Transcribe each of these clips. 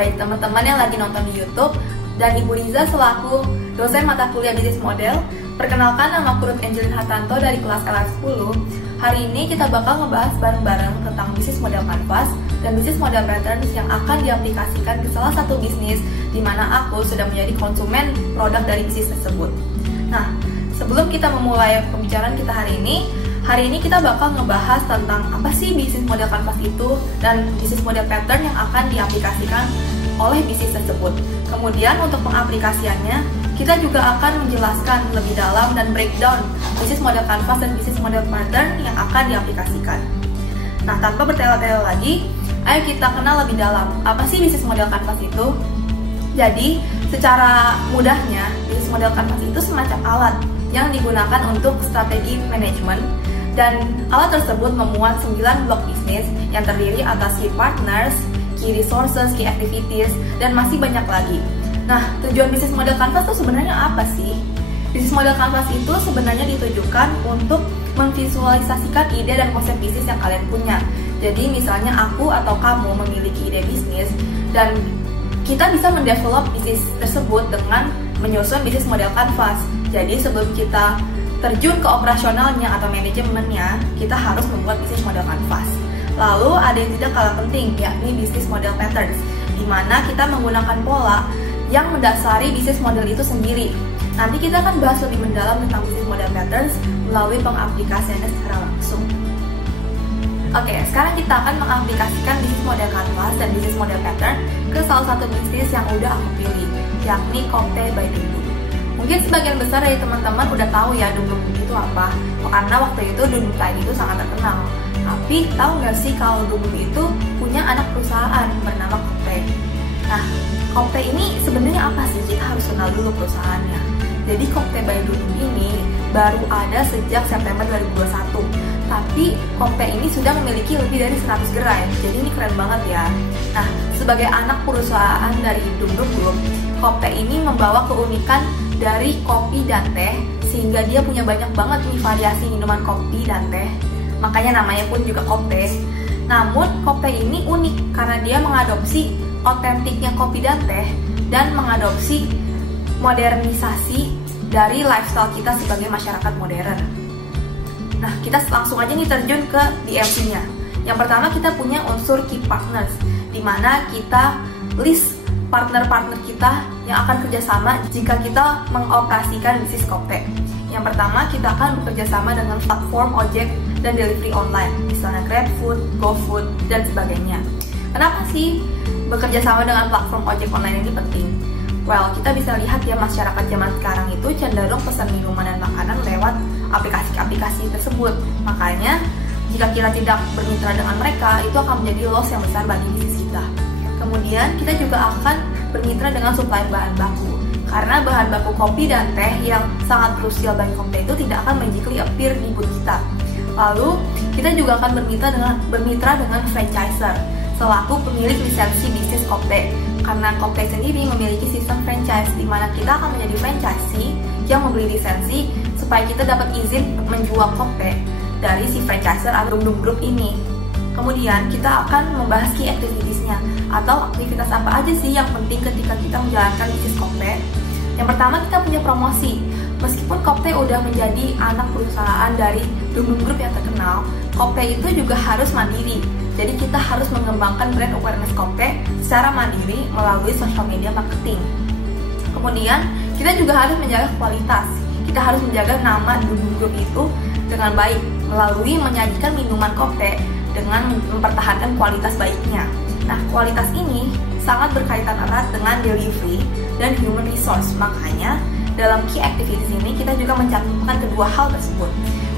baik teman-teman yang lagi nonton di YouTube dan Ibu Liza selaku dosen mata kuliah bisnis model. Perkenalkan, nama aku Ruth Angelin Hartanto dari kelas LF10. Hari ini kita bakal ngebahas bareng-bareng tentang bisnis model kanvas dan bisnis model patterns yang akan diaplikasikan ke salah satu bisnis di mana aku sudah menjadi konsumen produk dari bisnis tersebut. Nah, sebelum kita memulai pembicaraan kita hari ini kita bakal ngebahas tentang apa sih bisnis model kanvas itu dan bisnis model pattern yang akan diaplikasikan oleh bisnis tersebut. Kemudian untuk pengaplikasiannya, kita juga akan menjelaskan lebih dalam dan breakdown bisnis model kanvas dan bisnis model pattern yang akan diaplikasikan. Nah, tanpa bertele-tele lagi, ayo kita kenal lebih dalam apa sih bisnis model kanvas itu. Jadi, secara mudahnya, bisnis model kanvas itu semacam alat yang digunakan untuk strategi manajemen, dan alat tersebut memuat 9 blok bisnis yang terdiri atas key partners, key resources, key activities, dan masih banyak lagi. Nah, tujuan bisnis model kanvas itu sebenarnya apa sih? Bisnis model kanvas itu sebenarnya ditujukan untuk memvisualisasikan ide dan konsep bisnis yang kalian punya. Jadi misalnya aku atau kamu memiliki ide bisnis dan kita bisa mendevelop bisnis tersebut dengan menyusun bisnis model kanvas. Jadi sebelum kita terjun ke operasionalnya atau manajemennya, kita harus membuat bisnis model kanvas. Lalu ada yang tidak kalah penting, yakni bisnis model patterns, di mana kita menggunakan pola yang mendasari bisnis model itu sendiri. Nanti kita akan bahas lebih mendalam tentang bisnis model patterns melalui pengaplikasiannya secara langsung. Oke, sekarang kita akan mengaplikasikan bisnis model kanvas dan bisnis model pattern ke salah satu bisnis yang udah aku pilih, yakni Kopte by Dumdum. Mungkin sebagian besar dari teman-teman udah tahu ya Dumdum itu apa, karena waktu itu Dumdum Time itu sangat terkenal. Tapi tahu nggak sih kalau Dumdum itu punya anak perusahaan bernama Kopte? Nah, Kopte ini sebenarnya apa sih? Kita harus kenal dulu perusahaannya. Jadi Kopte by Dumdum ini baru ada sejak September 2021. Tapi Kopte ini sudah memiliki lebih dari 100 gerai. Jadi ini keren banget ya. Nah, sebagai anak perusahaan dari Dumdum Group, Kopte ini membawa keunikan dari kopi dan teh, sehingga dia punya banyak banget nih variasi minuman kopi dan teh. Makanya namanya pun juga Kopte. Namun Kopte ini unik karena dia mengadopsi otentiknya kopi dan teh dan mengadopsi modernisasi dari lifestyle kita sebagai masyarakat modern. Nah, kita langsung aja nih terjun ke DMC-nya. Yang pertama kita punya unsur key partners, di mana kita list partner-partner kita yang akan kerjasama jika kita mengoperasikan bisnis Kopte. Yang pertama kita akan bekerjasama dengan platform ojek dan delivery online, misalnya GrabFood, GoFood, dan sebagainya. Kenapa sih bekerja sama dengan platform ojek online ini penting? Well, kita bisa lihat ya, masyarakat zaman sekarang itu cenderung pesan minuman dan makanan lewat aplikasi-aplikasi tersebut. Makanya, jika kita tidak bermitra dengan mereka, itu akan menjadi loss yang besar bagi bisnis kita. Kemudian, kita juga akan bermitra dengan supplier bahan baku. Karena bahan baku kopi dan teh yang sangat krusial bagi Kopte itu tidak akan magically appear di booth kita. Lalu, kita juga akan bermitra dengan franchiser selaku pemilik lisensi bisnis Kopte, karena Kopte sendiri memiliki sistem franchise di mana kita akan menjadi franchisee yang membeli lisensi supaya kita dapat izin menjual Kopte dari si franchiser atau Dumdum Group ini. Kemudian kita akan membahas key activities-nya atau aktivitas apa aja sih yang penting ketika kita menjalankan bisnis Kopte. Yang pertama kita punya promosi. Meskipun Kopte udah menjadi anak perusahaan dari Dumdum Group yang terkenal, Kopte itu juga harus mandiri. Jadi kita harus mengembangkan brand awareness Kopte secara mandiri melalui social media marketing. Kemudian kita juga harus menjaga kualitas. Kita harus menjaga nama Dumdum Group itu dengan baik melalui menyajikan minuman Kopte dengan mempertahankan kualitas baiknya. Nah, kualitas ini sangat berkaitan erat dengan delivery dan human resource. Makanya dalam key activities ini kita juga mencantumkan kedua hal tersebut.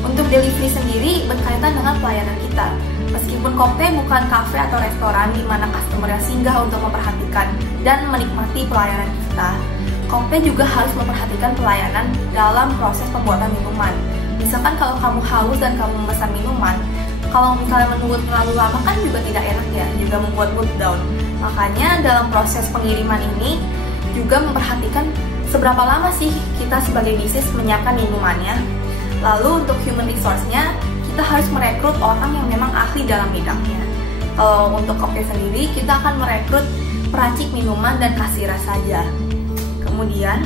Untuk delivery sendiri berkaitan dengan pelayanan kita. Meskipun Kopte bukan kafe atau restoran di mana customer yang singgah untuk memperhatikan dan menikmati pelayanan kita, Kopte juga harus memperhatikan pelayanan dalam proses pembuatan minuman. Misalkan kalau kamu haus dan kamu memesan minuman, kalau misalnya menunggu terlalu lama kan juga tidak enak ya, juga membuat mood down. Makanya dalam proses pengiriman ini juga memperhatikan seberapa lama sih kita sebagai bisnis menyiapkan minumannya. Lalu untuk human resource-nya, kita harus merekrut orang yang memang ahli dalam bidangnya. Kalau untuk Kopte sendiri, kita akan merekrut peracik minuman dan kasirah saja. Kemudian,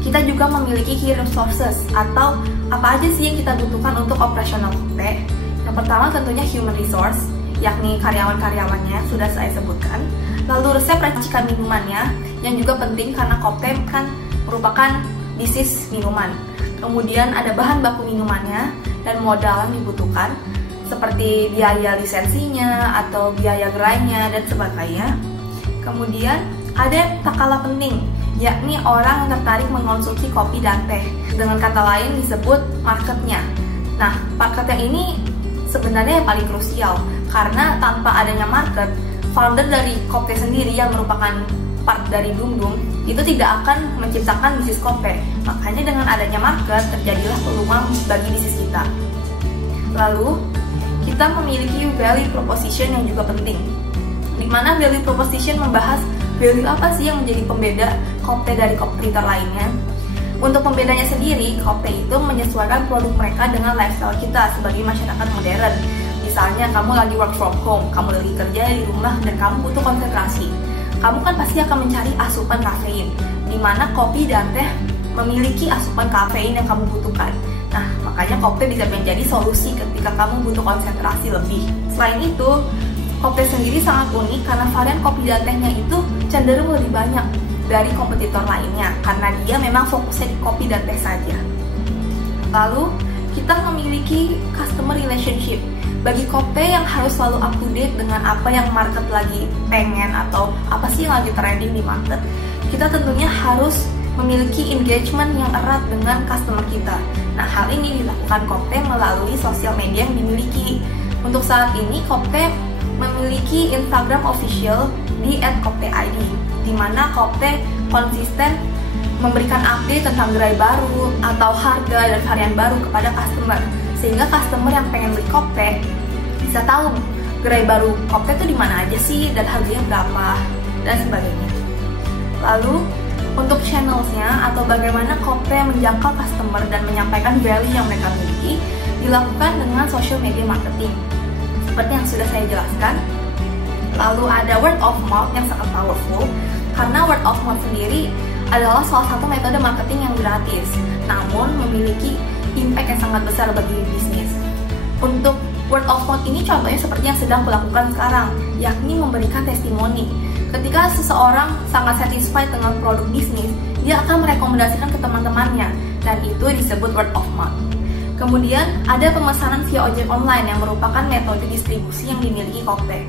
kita juga memiliki key resources atau apa aja sih yang kita butuhkan untuk operasional Kopte. Yang pertama tentunya human resource, yakni karyawan-karyawannya yang sudah saya sebutkan. Lalu resep racikan minumannya, yang juga penting karena Kopte kan merupakan bisnis minuman. Kemudian ada bahan baku minumannya dan modal yang dibutuhkan, seperti biaya lisensinya atau biaya gerainya dan sebagainya. Kemudian ada yang tak kalah penting, yakni orang yang tertarik mengonsumsi kopi dan teh. Dengan kata lain disebut marketnya. Nah, marketnya ini sebenarnya yang paling krusial, karena tanpa adanya market, founder dari Kopte sendiri yang merupakan part dari Dung Dung itu tidak akan menciptakan bisnis Kopte. Makanya dengan adanya market terjadilah peluang bagi bisnis kita. Lalu kita memiliki value proposition yang juga penting, di mana value proposition membahas value apa sih yang menjadi pembeda Kopte dari kompetitor lainnya. Untuk pembedanya sendiri, Kopte itu menyesuaikan produk mereka dengan lifestyle kita sebagai masyarakat modern. Misalnya kamu lagi work from home, kamu lagi kerja di rumah dan kamu butuh konsentrasi. Kamu kan pasti akan mencari asupan kafein, di mana kopi dan teh memiliki asupan kafein yang kamu butuhkan. Nah, makanya Kopte bisa menjadi solusi ketika kamu butuh konsentrasi lebih. Selain itu, Kopte sendiri sangat unik karena varian kopi dan tehnya itu cenderung lebih banyak dari kompetitor lainnya, karena dia memang fokusnya di kopi dan teh saja. Lalu, kita memiliki customer relationship. Bagi Kopte yang harus selalu up to date dengan apa yang market lagi pengen atau apa sih yang lagi trending di market, kita tentunya harus memiliki engagement yang erat dengan customer kita. Nah, hal ini dilakukan Kopte melalui sosial media yang dimiliki. Untuk saat ini, Kopte memiliki Instagram official di @kopteid, di mana Kopte konsisten memberikan update tentang gerai baru atau harga dan varian baru kepada customer, sehingga customer yang pengen beli Kopte bisa tahu gerai baru Kopte itu di mana aja sih dan harganya berapa dan sebagainya. Lalu untuk channelsnya atau bagaimana Kopte menjangkau customer dan menyampaikan value yang mereka miliki dilakukan dengan social media marketing, seperti yang sudah saya jelaskan. Lalu ada word of mouth yang sangat powerful, karena word of mouth sendiri adalah salah satu metode marketing yang gratis, namun memiliki impact yang sangat besar bagi bisnis. Untuk word of mouth ini contohnya seperti yang sedang kulakukan sekarang, yakni memberikan testimoni. Ketika seseorang sangat satisfied dengan produk bisnis, dia akan merekomendasikan ke teman-temannya, dan itu disebut word of mouth. Kemudian ada pemesanan via ojek online yang merupakan metode distribusi yang dimiliki Kopte.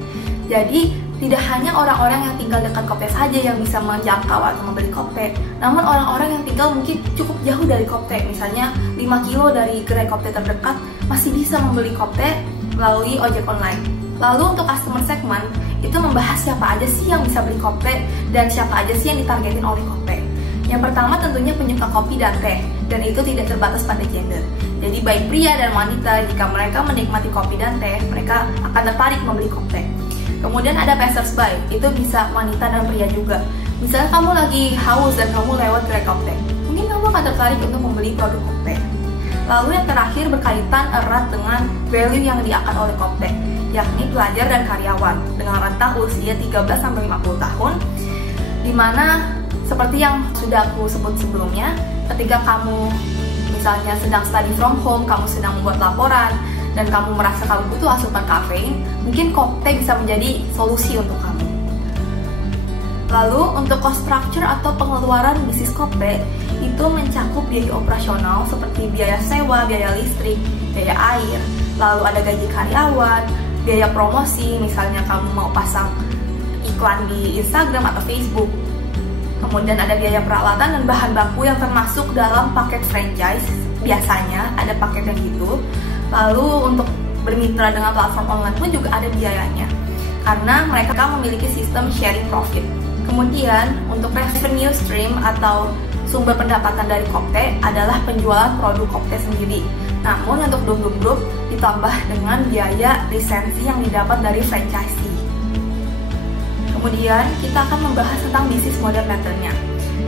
Jadi tidak hanya orang-orang yang tinggal dekat Kopte saja yang bisa menjangkau atau membeli Kopte, namun orang-orang yang tinggal mungkin cukup jauh dari Kopte, misalnya 5 kilo dari gerai Kopte terdekat, masih bisa membeli Kopte melalui ojek online. Lalu untuk customer segment, itu membahas siapa aja sih yang bisa beli Kopte dan siapa aja sih yang ditargetin oleh Kopte. Yang pertama tentunya penyuka kopi dan teh, dan itu tidak terbatas pada gender. Jadi baik pria dan wanita, jika mereka menikmati kopi dan teh, mereka akan tertarik membeli Kopte. Kemudian ada passersby, itu bisa wanita dan pria juga. Misalnya kamu lagi haus dan kamu lewat gerai Kopte, mungkin kamu akan tertarik untuk membeli produk Kopte. Lalu yang terakhir berkaitan erat dengan value yang diangkat oleh Kopte, yakni pelajar dan karyawan dengan rentang usia 13-50 tahun, dimana seperti yang sudah aku sebut sebelumnya, ketika kamu misalnya sedang study from home, kamu sedang membuat laporan, dan kamu merasa kamu butuh asupan kafein, mungkin Kopte bisa menjadi solusi untuk kamu. Lalu untuk cost structure atau pengeluaran bisnis Kopte itu mencakup biaya operasional seperti biaya sewa, biaya listrik, biaya air, lalu ada gaji karyawan, biaya promosi, misalnya kamu mau pasang iklan di Instagram atau Facebook. Kemudian ada biaya peralatan dan bahan baku yang termasuk dalam paket franchise, biasanya ada paket yang gitu. Lalu untuk bermitra dengan platform online pun juga ada biayanya, karena mereka memiliki sistem sharing profit. Kemudian untuk revenue stream atau sumber pendapatan dari Kopte adalah penjualan produk Kopte sendiri. Namun untuk Dung Dung Group ditambah dengan biaya lisensi yang didapat dari franchisee. Kemudian kita akan membahas tentang bisnis model pattern-nya.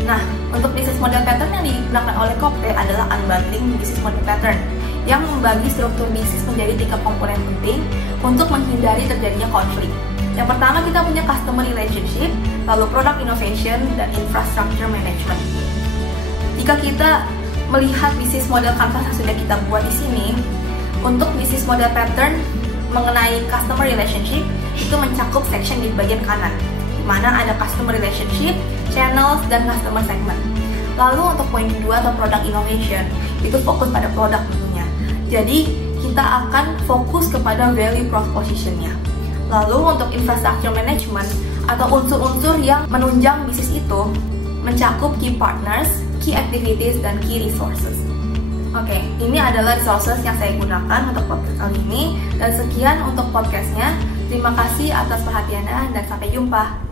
Nah, untuk bisnis model pattern yang digunakan oleh Kopte adalah unbundling bisnis model pattern, yang membagi struktur bisnis menjadi 3 komponen penting untuk menghindari terjadinya konflik. Yang pertama kita punya customer relationship, lalu product innovation, dan infrastructure management. Jika kita melihat bisnis model kanvas yang sudah kita buat di sini, untuk bisnis model pattern mengenai customer relationship itu mencakup section di bagian kanan, di mana ada customer relationship, channels, dan customer segment. Lalu untuk poin kedua atau product innovation, itu fokus pada produk tentunya. Jadi kita akan fokus kepada value proposition-nya. Lalu untuk infrastructure management atau unsur-unsur yang menunjang bisnis itu mencakup key partners, key activities, dan key resources. Oke, ini adalah resources yang saya gunakan untuk podcast kali ini. Dan sekian untuk podcastnya. Terima kasih atas perhatiannya dan sampai jumpa.